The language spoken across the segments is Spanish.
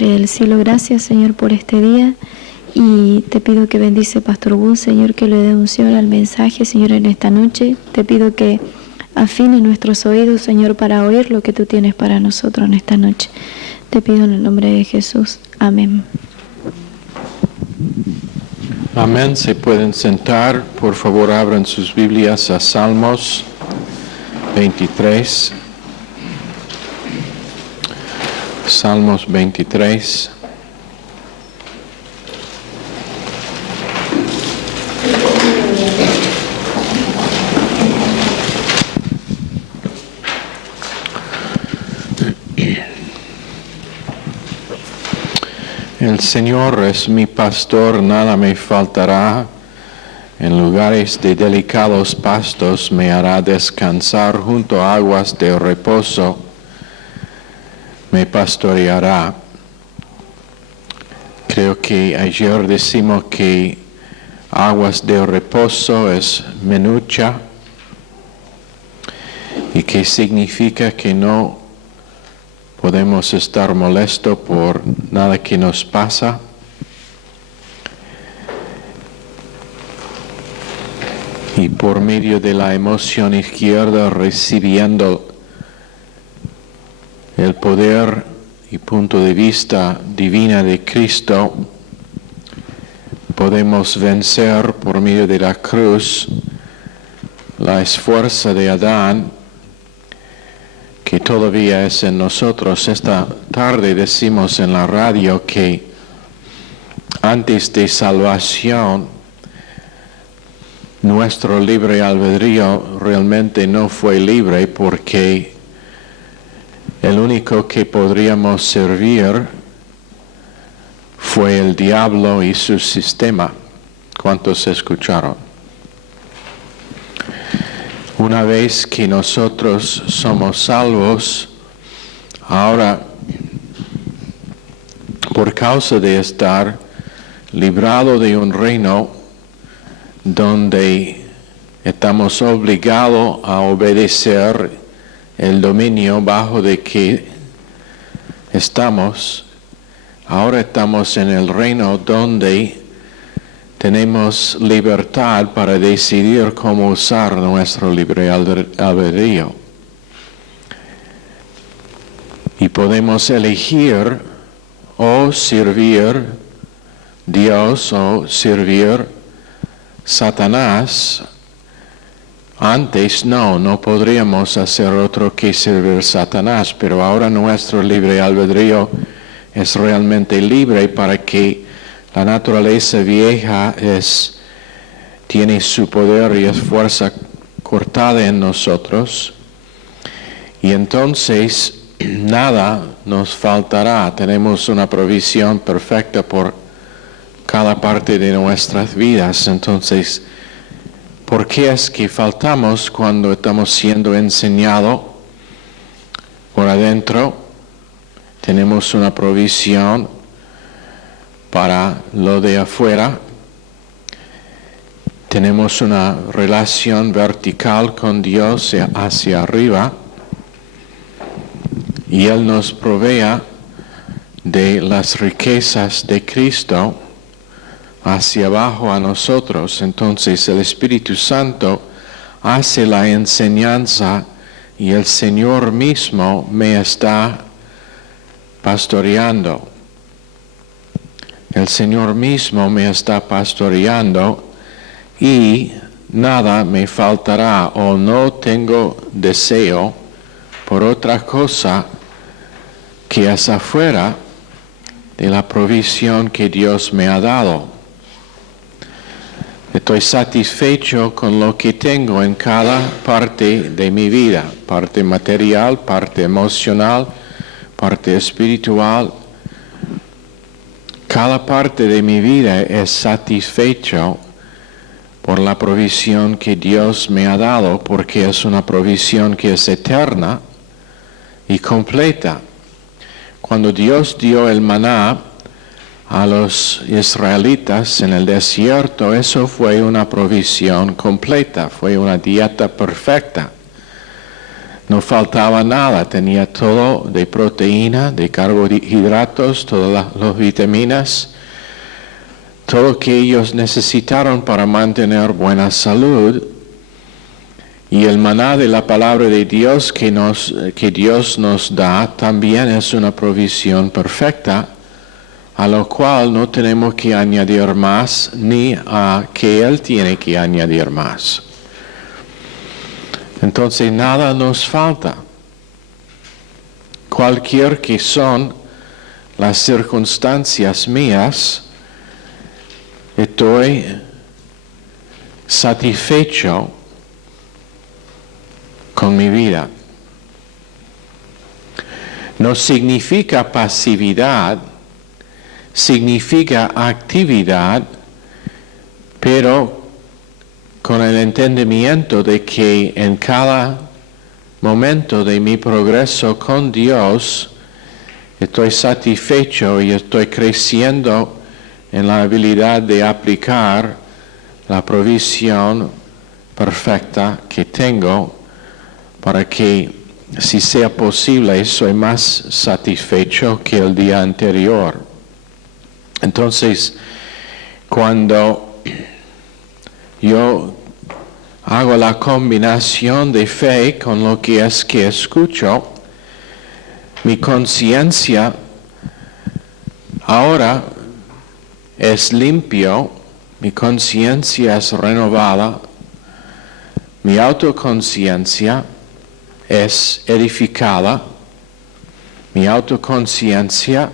Padre del cielo, gracias, Señor, por este día. Y te pido que bendice Pastor Wu, Señor, que le dé unción al mensaje, Señor, en esta noche. Te pido que afine nuestros oídos, Señor, para oír lo que tú tienes para nosotros en esta noche. Te pido en el nombre de Jesús. Amén. Amén. Se pueden sentar. Por favor, abran sus Biblias a Salmos 23. Salmos 23. El Señor es mi pastor, nada me faltará. En lugares de delicados pastos me hará descansar, junto a aguas de reposo me pastoreará. Creo que ayer decimos que aguas de reposo es menucha, y que significa que no podemos estar molestos por nada que nos pasa. Y por medio de la emoción izquierda, recibiendo el poder y punto de vista divina de Cristo, podemos vencer por medio de la cruz la esfuerzo de Adán, que todavía es en nosotros. Esta tarde decimos en la radio que antes de salvación, nuestro libre albedrío realmente no fue libre, porque el único que podríamos servir fue el diablo y su sistema. ¿Cuántos escucharon? Una vez que nosotros somos salvos, ahora, por causa de estar librado de un reino donde estamos obligados a obedecer el dominio bajo de que estamos, ahora estamos en el reino donde tenemos libertad para decidir cómo usar nuestro libre albedrío. Y podemos elegir o servir Dios o servir Satanás. Antes no podríamos hacer otro que servir Satanás, pero ahora nuestro libre albedrío es realmente libre, para que la naturaleza vieja tiene su poder y es fuerza cortada en nosotros, y entonces nada nos faltará. Tenemos una provisión perfecta por cada parte de nuestras vidas. Entonces, ¿por qué es que faltamos cuando estamos siendo enseñados por adentro? Tenemos una provisión para lo de afuera. Tenemos una relación vertical con Dios hacia arriba, y Él nos provee de las riquezas de Cristo hacia abajo a nosotros. Entonces el Espíritu Santo hace la enseñanza, y el Señor mismo me está pastoreando. El Señor mismo me está pastoreando, y nada me faltará, o no tengo deseo por otra cosa que es afuera de la provisión que Dios me ha dado. Estoy satisfecho con lo que tengo en cada parte de mi vida, parte material, parte emocional, parte espiritual. Cada parte de mi vida es satisfecho por la provisión que Dios me ha dado, porque es una provisión que es eterna y completa. Cuando Dios dio el maná a los israelitas en el desierto, eso fue una provisión completa, fue una dieta perfecta. No faltaba nada, tenía todo de proteína, de carbohidratos, todas las vitaminas, todo lo que ellos necesitaron para mantener buena salud. Y el maná de la palabra de Dios que Dios nos da también es una provisión perfecta, a lo cual no tenemos que añadir más ni a que Él tiene que añadir más. Entonces nada nos falta. Cualquier que son las circunstancias mías, estoy satisfecho con mi vida. No significa pasividad, significa actividad, pero con el entendimiento de que en cada momento de mi progreso con Dios estoy satisfecho y estoy creciendo en la habilidad de aplicar la provisión perfecta que tengo para que, si sea posible, soy más satisfecho que el día anterior. Entonces, cuando yo hago la combinación de fe con lo que es que escucho, mi conciencia ahora es limpio, mi conciencia es renovada, mi autoconciencia es edificada, mi autoconciencia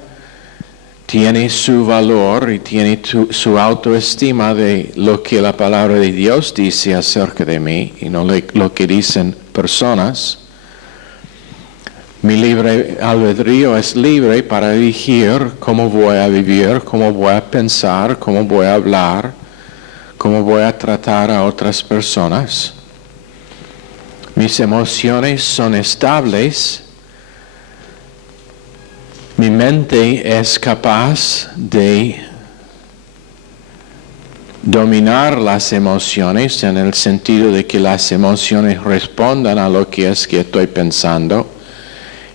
tiene su valor y tiene su autoestima de lo que la palabra de Dios dice acerca de mí y no lo que dicen personas. Mi libre albedrío es libre para elegir cómo voy a vivir, cómo voy a pensar, cómo voy a hablar, cómo voy a tratar a otras personas. Mis emociones son estables. Mi mente es capaz de dominar las emociones en el sentido de que las emociones respondan a lo que es que estoy pensando.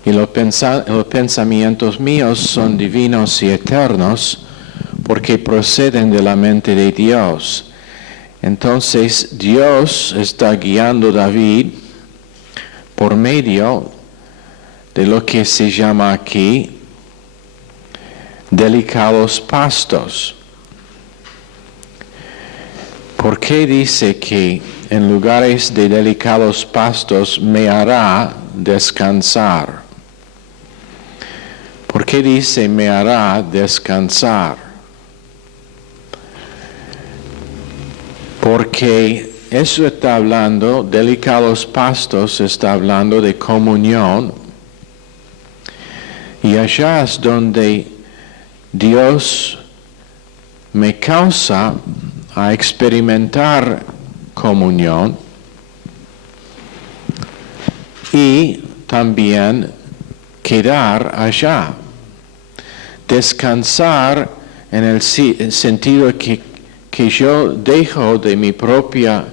Y los pensamientos míos son divinos y eternos porque proceden de la mente de Dios. Entonces Dios está guiando a David por medio de lo que se llama aquí delicados pastos. ¿Por qué dice que en lugares de delicados pastos me hará descansar? ¿Por qué dice me hará descansar? Porque eso está hablando, delicados pastos, está hablando de comunión. Y allá es donde Dios me causa a experimentar comunión y también quedar allá. Descansar en el sentido que yo dejo de mi propia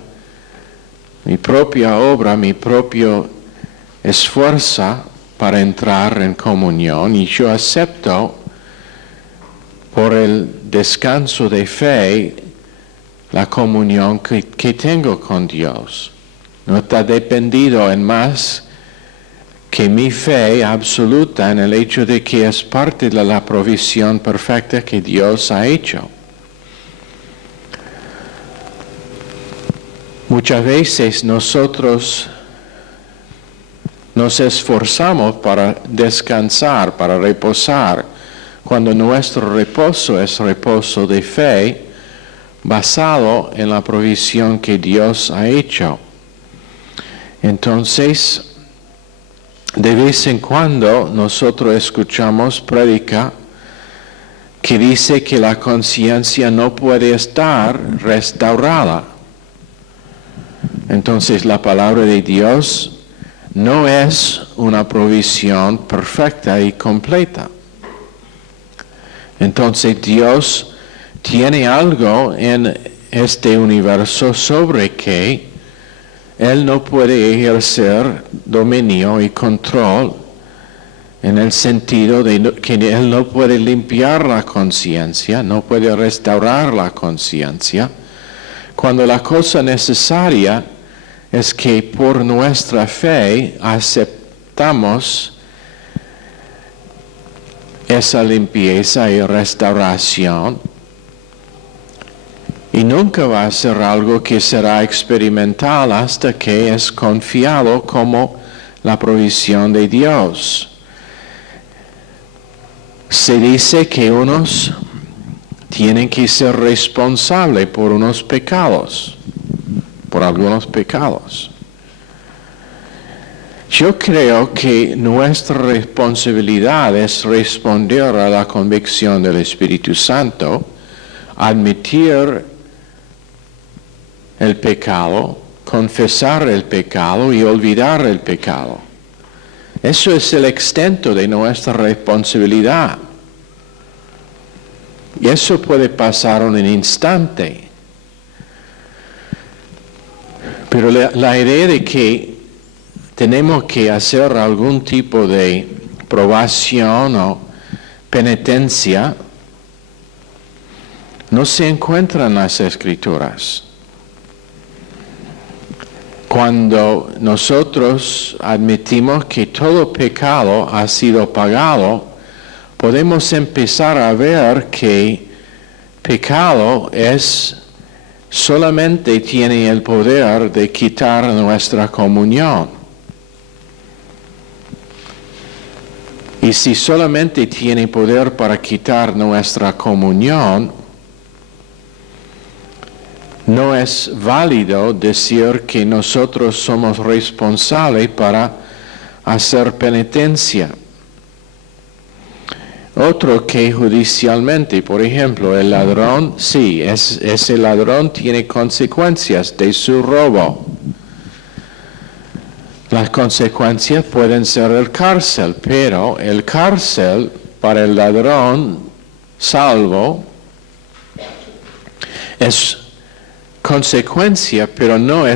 obra, mi propio esfuerzo para entrar en comunión y yo acepto por el descanso de fe la comunión que tengo con Dios. No está dependido en más que mi fe absoluta en el hecho de que es parte de la provisión perfecta que Dios ha hecho. Muchas veces nosotros nos esforzamos para descansar, para reposar, cuando nuestro reposo es reposo de fe basado en la provisión que Dios ha hecho. Entonces, de vez en cuando nosotros escuchamos prédica que dice que la conciencia no puede estar restaurada. Entonces la palabra de Dios no es una provisión perfecta y completa. Entonces Dios tiene algo en este universo sobre que Él no puede ejercer dominio y control en el sentido de que Él no puede limpiar la conciencia, no puede restaurar la conciencia, cuando la cosa necesaria es que por nuestra fe aceptamos esa limpieza y restauración, y nunca va a ser algo que será experimental hasta que es confiado como la provisión de Dios. Se dice que unos tienen que ser responsables por unos pecados, por algunos pecados. Yo creo que nuestra responsabilidad es responder a la convicción del Espíritu Santo, admitir el pecado, confesar el pecado y olvidar el pecado. Eso es el extento de nuestra responsabilidad. Y eso puede pasar en un instante. Pero la idea de que tenemos que hacer algún tipo de probación o penitencia no se encuentra en las Escrituras. Cuando nosotros admitimos que todo pecado ha sido pagado, podemos empezar a ver que pecado solamente tiene el poder de quitar nuestra comunión. Y si solamente tiene poder para quitar nuestra comunión, no es válido decir que nosotros somos responsables para hacer penitencia. Otro que judicialmente, por ejemplo, el ladrón, sí, ese ladrón tiene consecuencias de su robo. Las consecuencias pueden ser el cárcel, pero el cárcel para el ladrón salvo es consecuencia, pero no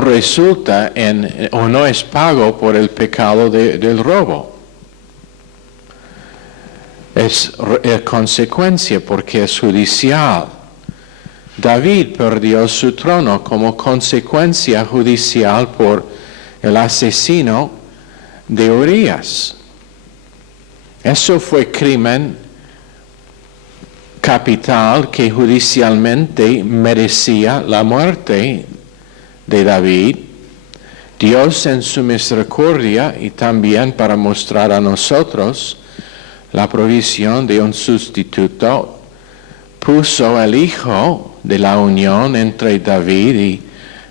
resulta o no es pago por el pecado del robo. Es consecuencia porque es judicial. David perdió su trono como consecuencia judicial por el asesino de Urías. Eso fue crimen capital que judicialmente merecía la muerte de David. Dios en su misericordia y también para mostrar a nosotros la provisión de un sustituto, puso al hijo de la unión entre David y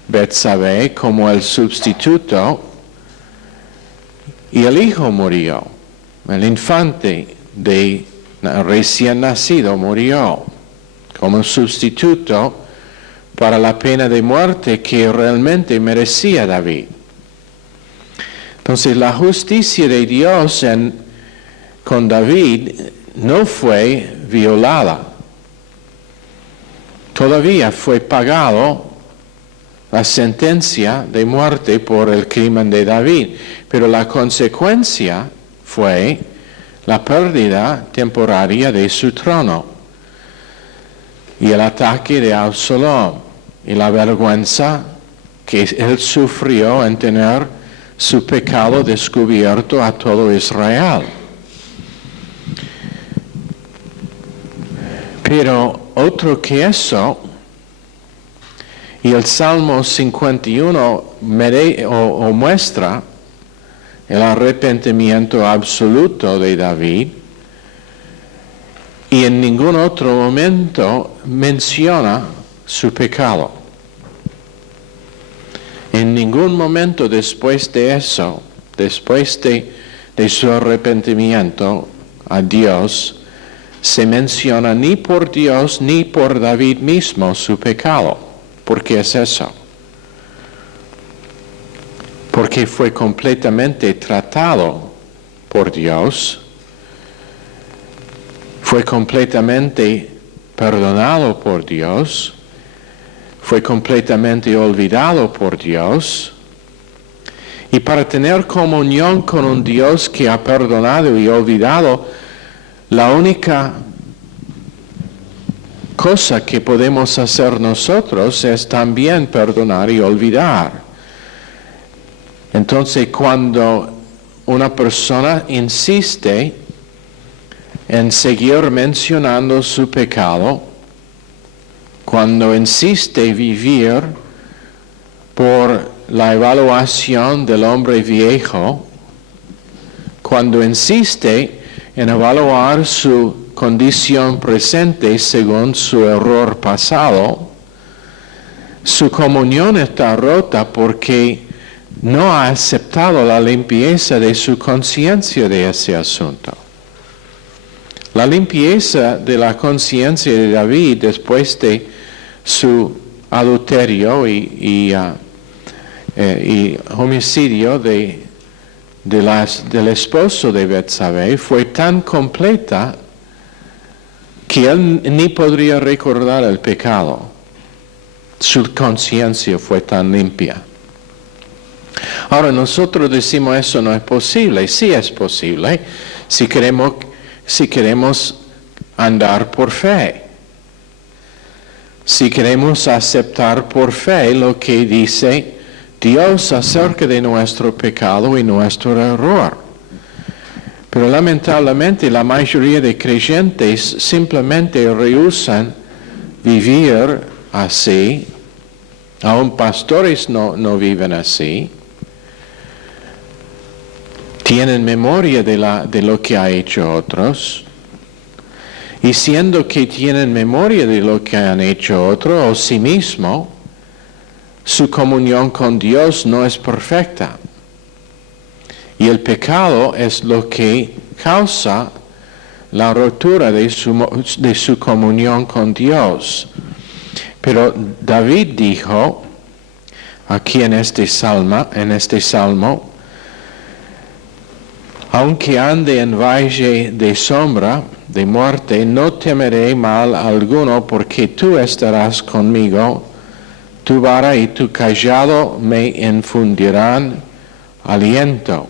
Betsabé como el sustituto, y el hijo murió. El infante recién nacido murió como sustituto para la pena de muerte que realmente merecía David. Entonces la justicia de Dios con David no fue violada. Todavía fue pagado la sentencia de muerte por el crimen de David, pero la consecuencia fue la pérdida temporaria de su trono y el ataque de Absalom y la vergüenza que él sufrió en tener su pecado descubierto a todo Israel. Pero otro que eso, y el Salmo 51 muestra el arrepentimiento absoluto de David, y en ningún otro momento menciona su pecado. En ningún momento después de eso, después de su arrepentimiento a Dios, se menciona ni por Dios ni por David mismo su pecado. ¿Por qué es eso? Porque fue completamente tratado por Dios, fue completamente perdonado por Dios, fue completamente olvidado por Dios. Y para tener comunión con un Dios que ha perdonado y olvidado, la única cosa que podemos hacer nosotros es también perdonar y olvidar. Entonces, cuando una persona insiste en seguir mencionando su pecado, cuando insiste vivir por la evaluación del hombre viejo, cuando insiste en evaluar su condición presente según su error pasado, su comunión está rota porque no ha aceptado la limpieza de su conciencia de ese asunto. La limpieza de la conciencia de David después de su adulterio y homicidio del esposo de Betsabé fue tan completa que él ni podría recordar el pecado. Su conciencia fue tan limpia. Ahora nosotros decimos eso no es posible. Sí es posible si queremos andar por fe. Si queremos aceptar por fe lo que dice Dios acerca de nuestro pecado y nuestro error. Pero lamentablemente la mayoría de creyentes simplemente rehúsan vivir así. Aún pastores no viven así. Tienen memoria de lo que ha hecho otros. Y siendo que tienen memoria de lo que han hecho otros o sí mismo, su comunión con Dios no es perfecta. Y el pecado es lo que causa la rotura de su comunión con Dios. Pero David dijo, aquí en este salmo, aunque ande en valle de sombra, de muerte, no temeré mal alguno, porque tú estarás conmigo, tu vara y tu cayado me infundirán aliento.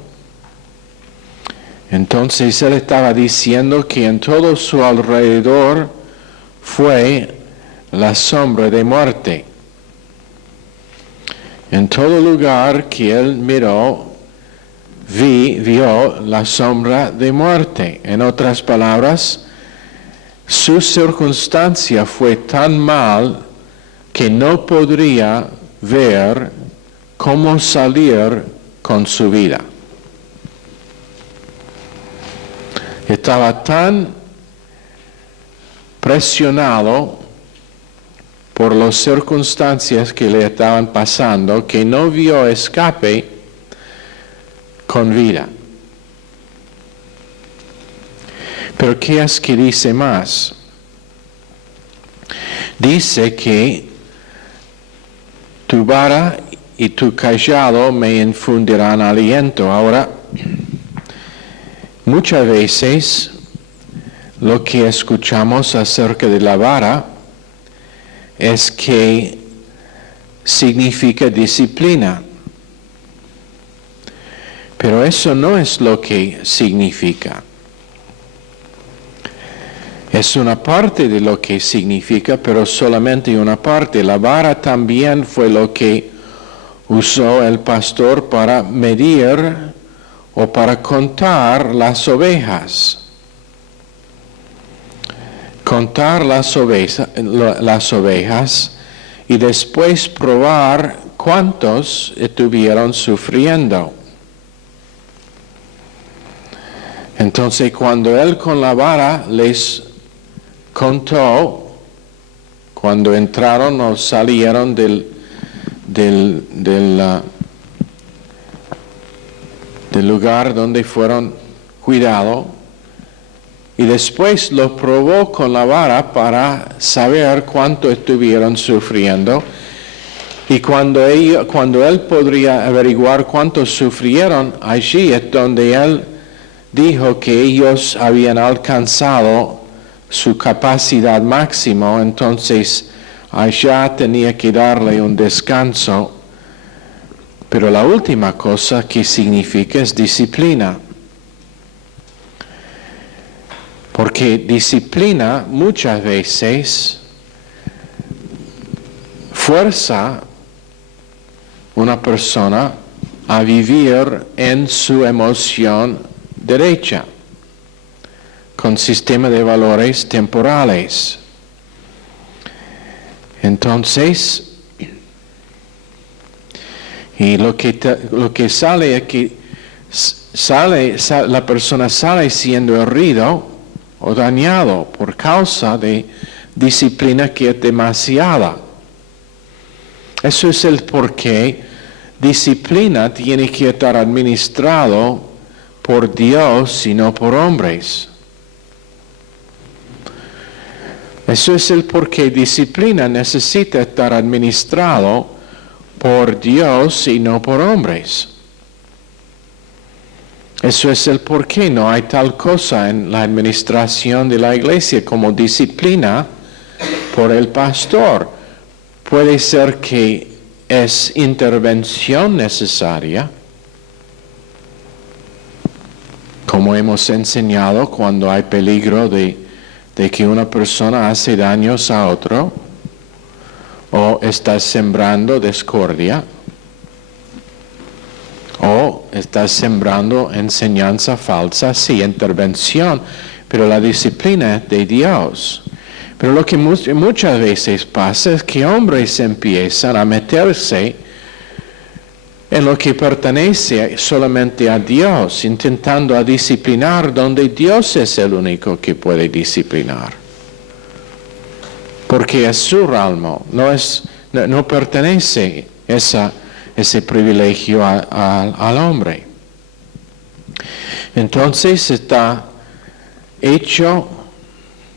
Entonces él estaba diciendo que en todo su alrededor fue la sombra de muerte. En todo lugar que él miró, vio la sombra de muerte. En otras palabras, su circunstancia fue tan mal que no podría ver cómo salir con su vida. Estaba tan presionado por las circunstancias que le estaban pasando que no vio escape con vida. Pero ¿qué es que dice más? Dice que tu vara y tu cayado me infundirán aliento. Ahora, muchas veces lo que escuchamos acerca de la vara es que significa disciplina. Pero eso no es lo que significa. Es una parte de lo que significa, pero solamente una parte. La vara también fue lo que usó el pastor para medir o para contar las ovejas. Contar las ovejas y después probar cuántos estuvieron sufriendo. Entonces, cuando él con la vara les contó, cuando entraron o salieron del lugar donde fueron cuidados, y después lo probó con la vara para saber cuánto estuvieron sufriendo, y cuando él podría averiguar cuántos sufrieron, allí es donde él dijo que ellos habían alcanzado su capacidad máxima. Entonces allá tenía que darle un descanso, pero la última cosa que significa es disciplina. Porque disciplina muchas veces fuerza una persona a vivir en su emoción derecha, con sistema de valores temporales. Entonces, y lo que sale aquí, la persona sale siendo herido o dañado por causa de disciplina que es demasiada. Eso es el porqué disciplina tiene que estar administrado por Dios y no por hombres. Eso es el porqué disciplina necesita estar administrado por Dios y no por hombres. Eso es el porqué no hay tal cosa en la administración de la iglesia como disciplina por el pastor. Puede ser que es intervención necesaria, como hemos enseñado cuando hay peligro de que una persona hace daños a otro o está sembrando discordia o está sembrando enseñanza falsa, sí, intervención, pero la disciplina es de Dios. Pero lo que muchas veces pasa es que hombres empiezan a meterse en lo que pertenece solamente a Dios, intentando a disciplinar donde Dios es el único que puede disciplinar. Porque es su ramo, no pertenece ese privilegio al hombre. Entonces está hecho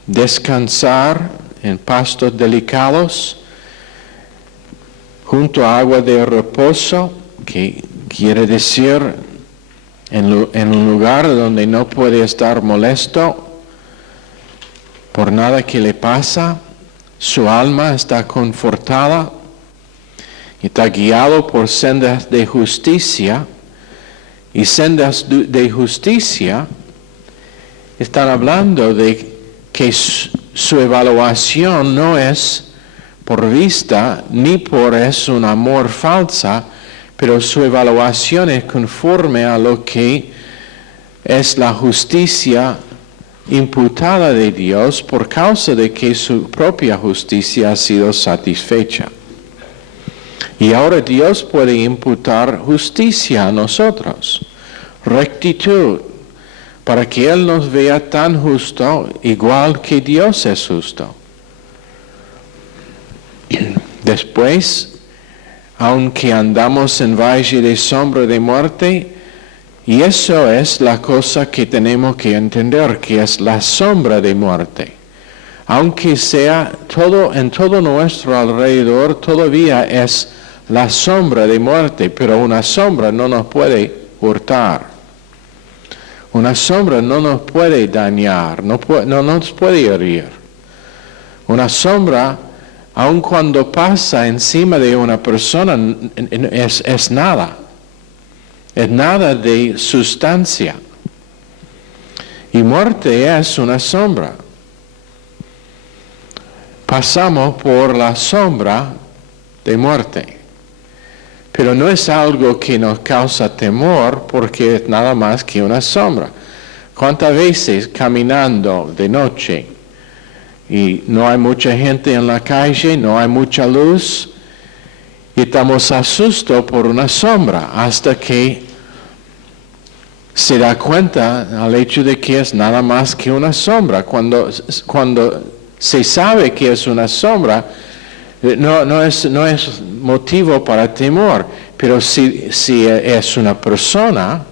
descansar en pastos delicados, junto a agua de reposo, que quiere decir en un lugar donde no puede estar molesto por nada que le pasa, su alma está confortada y está guiado por sendas de justicia, y sendas de justicia están hablando de que su evaluación no es por vista ni por es un amor falsa, pero su evaluación es conforme a lo que es la justicia imputada de Dios por causa de que su propia justicia ha sido satisfecha. Y ahora Dios puede imputar justicia a nosotros, rectitud, para que Él nos vea tan justo, igual que Dios es justo. Después, aunque andamos en valle de sombra de muerte, y eso es la cosa que tenemos que entender, que es la sombra de muerte. Aunque sea en todo nuestro alrededor, todavía es la sombra de muerte, pero una sombra no nos puede hurtar. Una sombra no nos puede dañar, no nos puede herir. Una sombra, aun cuando pasa encima de una persona, es nada. Es nada de sustancia. Y muerte es una sombra. Pasamos por la sombra de muerte. Pero no es algo que nos causa temor porque es nada más que una sombra. ¿Cuántas veces caminando de noche y no hay mucha gente en la calle, no hay mucha luz y estamos asustados por una sombra hasta que se da cuenta al hecho de que es nada más que una sombra? Cuando se sabe que es una sombra, no es motivo para temor, pero si es una persona,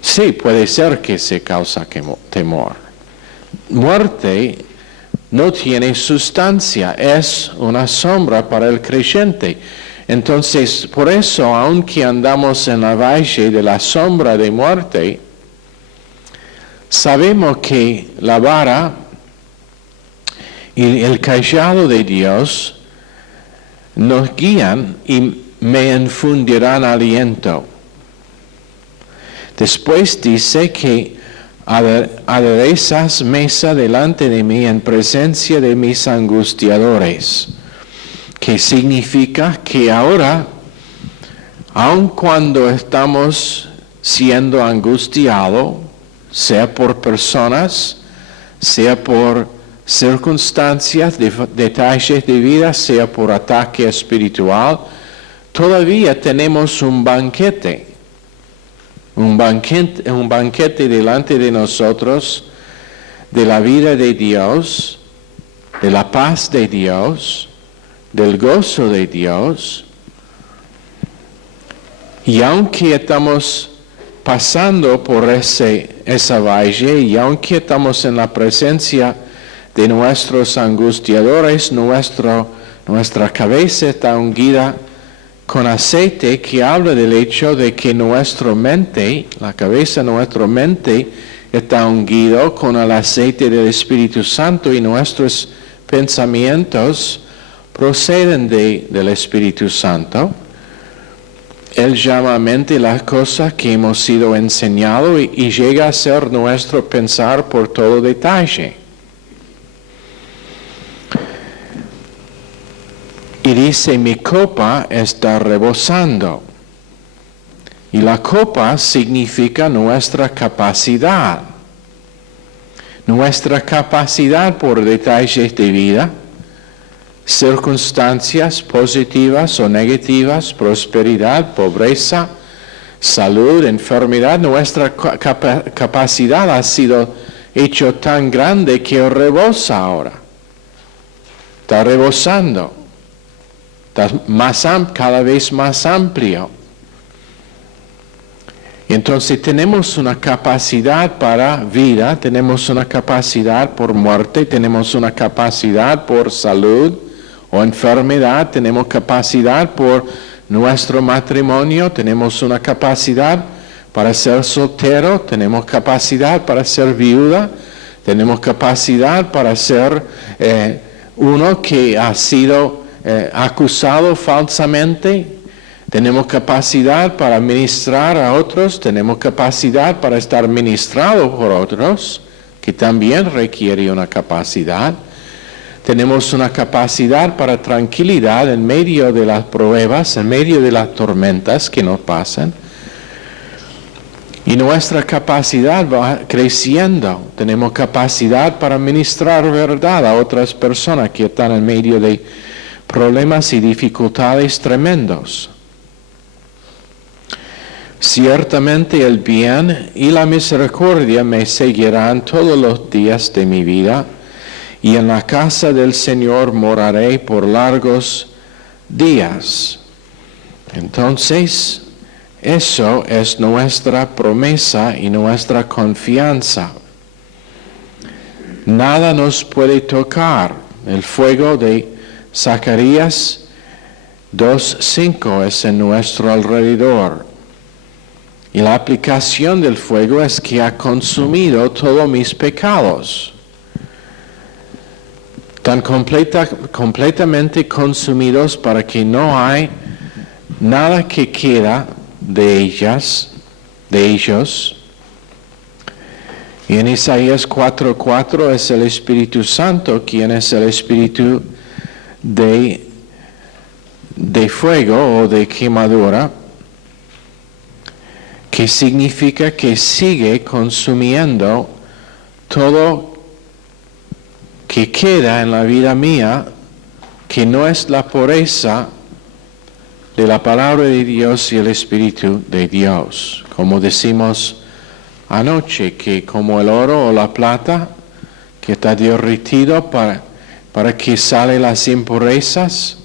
sí puede ser que se causa temor. Muerte no tiene sustancia, es una sombra para el creyente. Entonces, por eso, aunque andamos en la valle de la sombra de muerte, sabemos que la vara Y el cayado de Dios nos guían y me infundirán aliento. Después dice que aderezas mesa delante de mí en presencia de mis angustiadores, que significa que ahora, aun cuando estamos siendo angustiados, sea por personas, sea por circunstancias, detalles de vida, sea por ataque espiritual, todavía tenemos un banquete delante de nosotros de la vida de Dios, de la paz de Dios, del gozo de Dios. Y aunque estamos pasando por esa valle, y aunque estamos en la presencia de nuestros angustiadores, nuestra cabeza está ungida con aceite, que habla del hecho de que la cabeza de nuestra mente está ungido con el aceite del Espíritu Santo, y nuestros pensamientos proceden del Espíritu Santo. Él llama a mente las cosas que hemos sido enseñados y llega a ser nuestro pensar por todo detalle. Y dice, mi copa está rebosando. Y la copa significa nuestra capacidad. Nuestra capacidad por detalles de vida, circunstancias positivas o negativas, prosperidad, pobreza, salud, enfermedad. Nuestra capacidad ha sido hecho tan grande que rebosa ahora. Está rebosando. Está cada vez más amplio. Entonces tenemos una capacidad para vida, tenemos una capacidad por muerte, tenemos una capacidad por salud o enfermedad, tenemos capacidad por nuestro matrimonio, tenemos una capacidad para ser soltero, tenemos capacidad para ser viuda, tenemos capacidad para ser uno que ha sido acusado falsamente, tenemos capacidad para ministrar a otros, tenemos capacidad para estar ministrado por otros, que también requiere una capacidad. Tenemos una capacidad para tranquilidad en medio de las pruebas, en medio de las tormentas que nos pasan. Y nuestra capacidad va creciendo. Tenemos capacidad para ministrar verdad a otras personas que están en medio de problemas y dificultades tremendos. Ciertamente el bien y la misericordia me seguirán todos los días de mi vida, y en la casa del Señor moraré por largos días. Entonces, eso es nuestra promesa y nuestra confianza. Nada nos puede tocar. El fuego de Zacarías 2:5 es en nuestro alrededor. Y la aplicación del fuego es que ha consumido todos mis pecados. Tan completamente consumidos para que no hay nada que queda de ellos. Y en Isaías 4:4 es el Espíritu Santo quien es el Espíritu de fuego o de quemadura, que significa que sigue consumiendo todo que queda en la vida mía, que no es la pureza de la palabra de Dios y el Espíritu de Dios. Como decimos anoche, que como el oro o la plata, que está derretido para que salen las impurezas,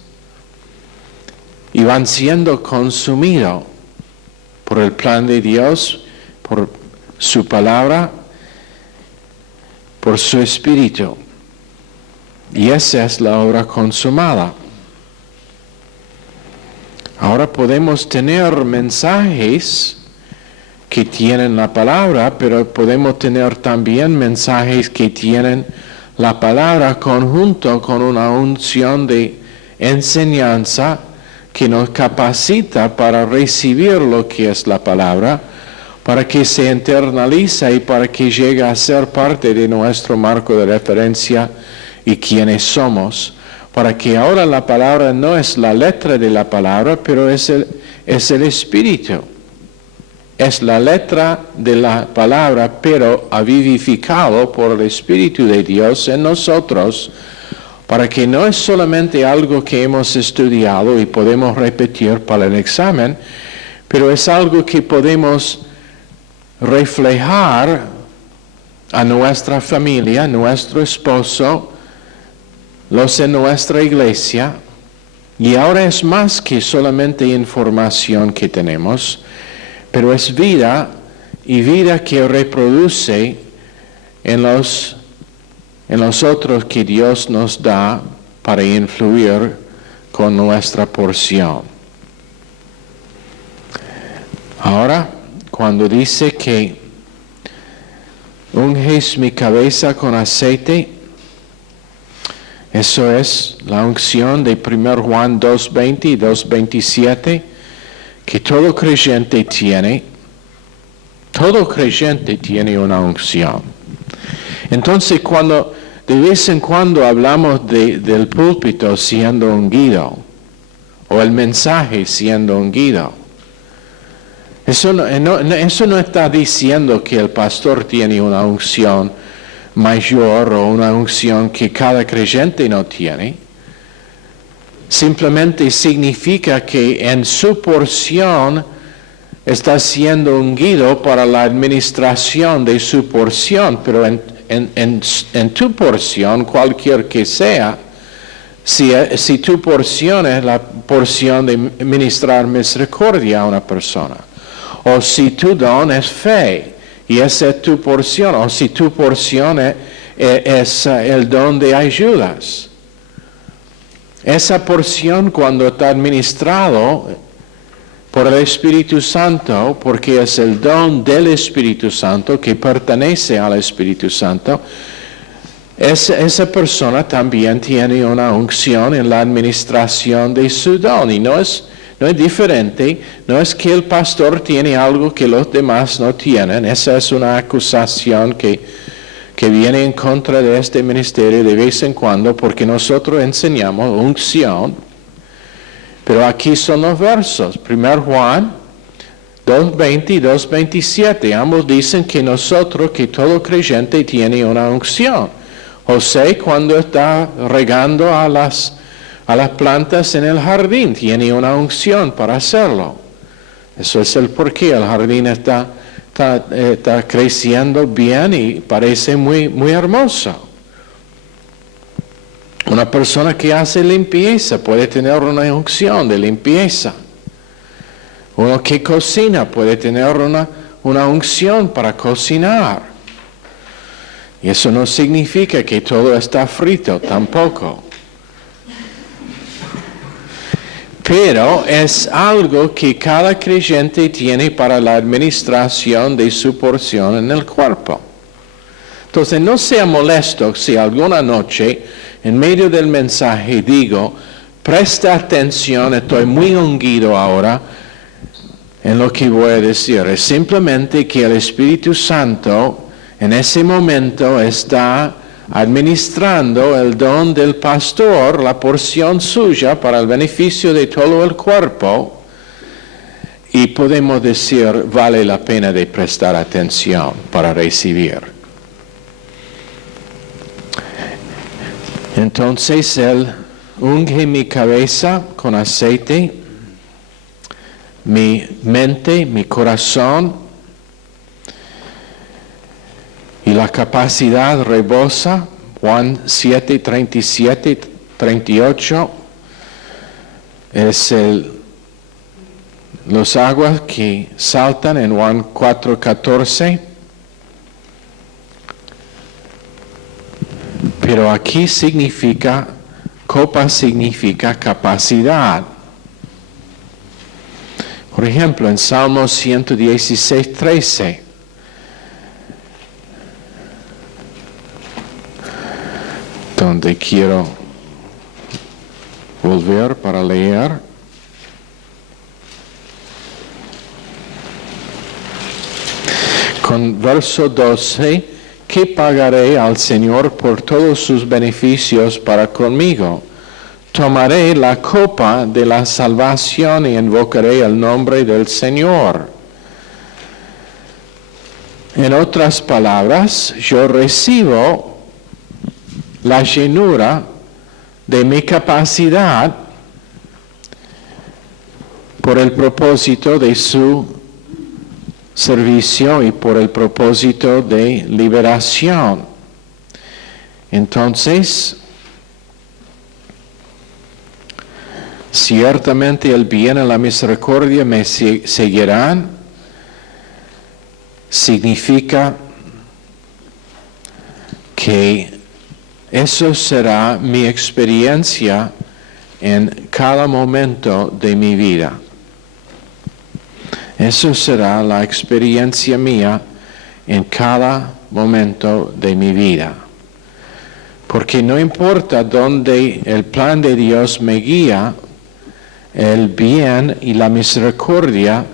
y van siendo consumidos por el plan de Dios, por su palabra, por su Espíritu. Y esa es la obra consumada. Ahora podemos tener mensajes que tienen la palabra, pero podemos tener también mensajes que tienen la palabra conjunto con una unción de enseñanza que nos capacita para recibir lo que es la palabra, para que se internaliza y para que llegue a ser parte de nuestro marco de referencia y quienes somos, para que ahora la palabra no es la letra de la palabra, pero es el espíritu. Es la letra de la palabra, pero vivificado por el Espíritu de Dios en nosotros, para que no es solamente algo que hemos estudiado y podemos repetir para el examen, pero es algo que podemos reflejar a nuestra familia, a nuestro esposo, los en nuestra iglesia, y ahora es más que solamente información que tenemos, pero es vida, y vida que reproduce en los otros que Dios nos da para influir con nuestra porción. Ahora, cuando dice que unges mi cabeza con aceite, eso es la unción de 1 Juan 2:20 y 2:27, que todo creyente tiene una unción. Entonces, cuando de vez en cuando hablamos del púlpito siendo ungido, o el mensaje siendo ungido, eso no está diciendo que el pastor tiene una unción mayor o una unción que cada creyente no tiene. Simplemente significa que en su porción está siendo ungido para la administración de su porción, pero en tu porción, cualquier que sea, si tu porción es la porción de ministrar misericordia a una persona, o si tu don es fe, y esa es tu porción, o si tu porción es el don de ayudas. Esa porción, cuando está administrado por el Espíritu Santo, porque es el don del Espíritu Santo que pertenece al Espíritu Santo, esa persona también tiene una unción en la administración de su don. Y no es diferente, no es que el pastor tiene algo que los demás no tienen. Esa es una acusación que viene en contra de este ministerio de vez en cuando, porque nosotros enseñamos unción, pero aquí son los versos, 1 Juan 2:20 y 2:27, ambos dicen que todo creyente tiene una unción. José, cuando está regando a las plantas en el jardín, tiene una unción para hacerlo. Eso es el porqué, el jardín está creciendo bien y parece muy, muy hermoso. Una persona que hace limpieza puede tener una unción de limpieza. Uno que cocina puede tener una unción para cocinar. Y eso no significa que todo está frito, tampoco. Pero es algo que cada creyente tiene para la administración de su porción en el cuerpo. Entonces, no sea molesto si alguna noche, en medio del mensaje, digo, presta atención, estoy muy ungido ahora en lo que voy a decir. Es simplemente que el Espíritu Santo en ese momento está administrando el don del pastor, la porción suya para el beneficio de todo el cuerpo, y podemos decir, vale la pena de prestar atención para recibir. Entonces él unge mi cabeza con aceite, mi mente, mi corazón, y la capacidad rebosa, Juan 7, 37, 38, es los aguas que saltan en Juan 4, 14. Pero aquí copa significa capacidad. Por ejemplo, en Salmos 116, 13. donde quiero volver para leer. Con verso 12, ¿qué pagaré al Señor por todos sus beneficios para conmigo? Tomaré la copa de la salvación y invocaré el nombre del Señor. En otras palabras, yo recibo la llenura de mi capacidad por el propósito de su servicio y por el propósito de liberación. Entonces, ciertamente el bien y la misericordia me seguirán. Significa que eso será mi experiencia en cada momento de mi vida. Eso será la experiencia mía en cada momento de mi vida. Porque no importa dónde el plan de Dios me guía, el bien y la misericordia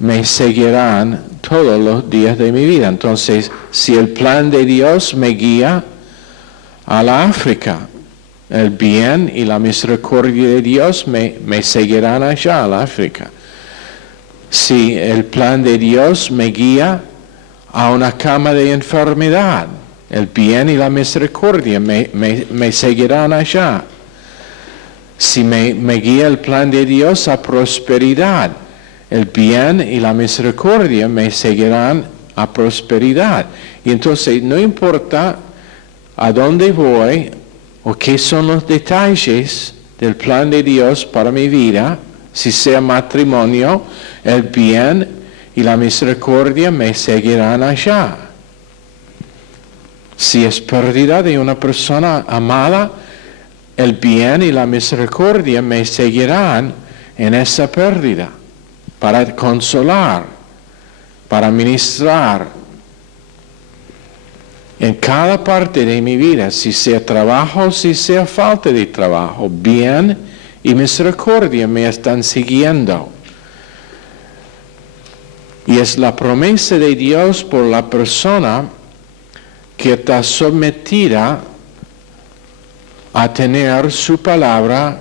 me seguirán todos los días de mi vida. Entonces, si el plan de Dios me guía a la África, el bien y la misericordia de Dios me seguirán allá a la África. Si el plan de Dios me guía a una cama de enfermedad, el bien y la misericordia me seguirán allá. Si me guía el plan de Dios a prosperidad, el bien y la misericordia me seguirán a prosperidad. Y entonces no importa a dónde voy o qué son los detalles del plan de Dios para mi vida, si sea matrimonio, el bien y la misericordia me seguirán allá. Si es pérdida de una persona amada, el bien y la misericordia me seguirán en esa pérdida, para consolar, para ministrar. En cada parte de mi vida, si sea trabajo, si sea falta de trabajo, bien y misericordia me están siguiendo. Y es la promesa de Dios por la persona que está sometida a tener su palabra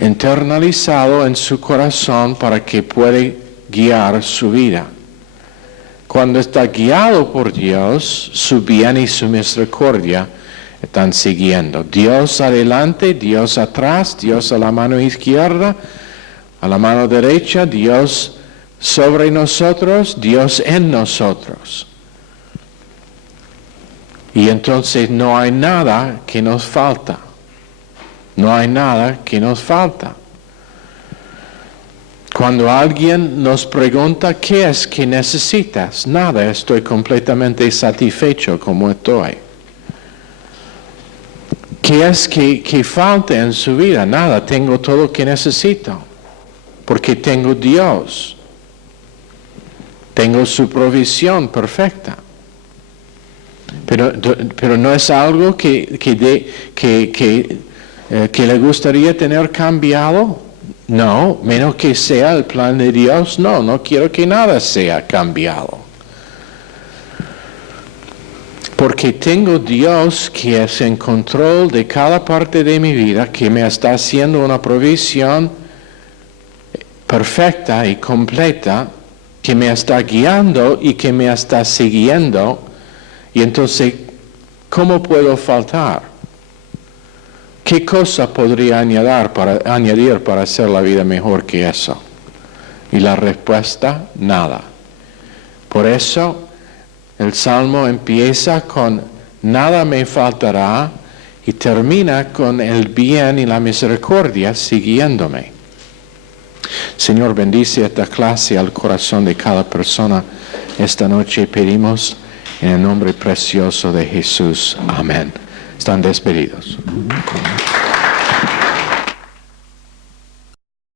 internalizado en su corazón para que pueda guiar su vida. Cuando está guiado por Dios, su bien y su misericordia están siguiendo. Dios adelante, Dios atrás, Dios a la mano izquierda, a la mano derecha, Dios sobre nosotros, Dios en nosotros. Y entonces no hay nada que nos falta. No hay nada que nos falta. Cuando alguien nos pregunta qué es que necesitas, nada, estoy completamente satisfecho como estoy. ¿Qué es que falta en su vida? Nada, tengo todo lo que necesito. Porque tengo Dios. Tengo su provisión perfecta. Pero no es algo que le gustaría tener cambiado. No, menos que sea el plan de Dios, no quiero que nada sea cambiado. Porque tengo Dios que es en control de cada parte de mi vida, que me está haciendo una provisión perfecta y completa, que me está guiando y que me está siguiendo. Y entonces, ¿cómo puedo faltar? ¿Qué cosa podría añadir para hacer la vida mejor que eso? Y la respuesta, nada. Por eso, el Salmo empieza con nada me faltará y termina con el bien y la misericordia siguiéndome. Señor, bendice esta clase al corazón de cada persona. Esta noche pedimos en el nombre precioso de Jesús. Amén. Están despedidos.